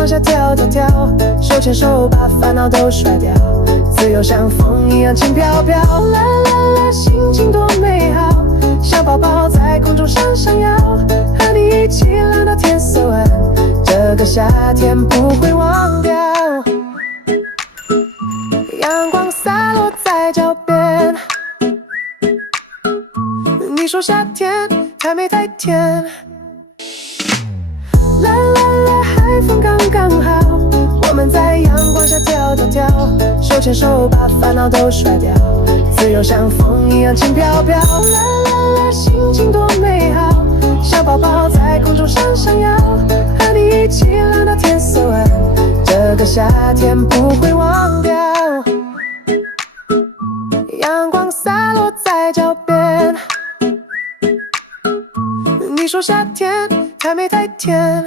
光下跳跳跳，手牵手把烦恼都甩掉，自由像风一样轻飘飘，啦啦啦，心情多美好，小宝宝在空中闪闪耀，和你一起浪到天色晚，这个夏天不会忘掉。阳光洒落在脚边，你说夏天太美太甜，啦啦啦，海风刚刚好，我们在阳光下跳跳跳，手牵手把烦恼都甩掉，自由像风一样轻飘飘，啦啦啦，心情多美好，小宝宝在空中闪闪耀，和你一起浪到天色晚，这个夏天不会忘掉。阳光洒落在脚边，你说夏天太美太甜。